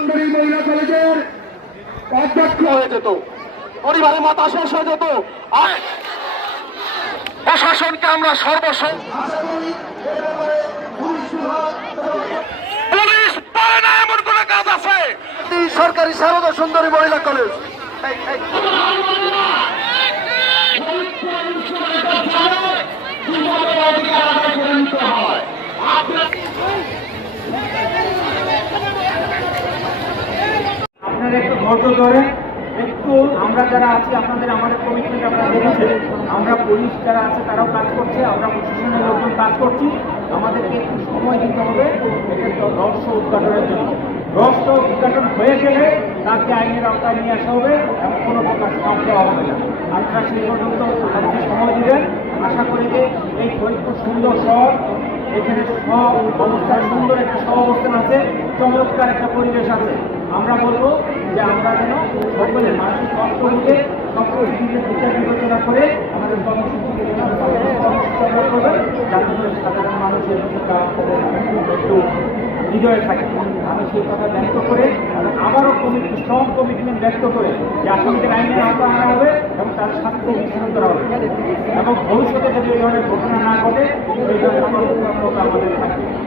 সুন্দরী মহিলা কলেজের অধ্যক্ষ। হয়ে যেত পরিবারের শেষ হয়ে যেত প্রশাসনকে আমরা পুলিশ পারে না এমন কোন কাজ আছে? সরকারি সারদা সুন্দরী মহিলা কলেজ। আপনারা একটু ধৈর্য ধরে, একটু আমরা যারা আছি, আপনাদের আমাদের কমিটমেন্ট আপনারা দেখেছেন আমরা পুলিশ যারা আছে, তারাও কাজ করছে, আমরা প্রশাসনের লোকজন কাজ করছি। আমাদেরকে একটু সময় দিতে হবে রহস্য উদ্ঘাটনের জন্য। রহস্য উদ্ঘাটন হয়ে গেলে তাকে আইনের আওতায় নিয়ে আসা হবে, এবং কোনো প্রকার সাপ দেওয়া হবে না। আপনারা সেই পর্যন্ত সময় দিবেন। আশা করি যে এই ফরিদপুর সুন্দর শহর এখানে সব অবস্থায় সুন্দর একটা সব অবস্থান আছে, চমৎকার একটা পরিবেশ আছে। আমরা বলব যে আমরা যেন সকলে মানসিক কষ্ট বুঝে সকল বিচার বিবেচনা করে আমাদের কর্মসূচিকে সাধারণ মানুষের থাকে। সেই কথা করে আবারও কমিটমেন্ট ব্যক্ত করে যে হবে এবং তার করা হবে। এবং ধরনের ঘটনা না ঘটে আমাদের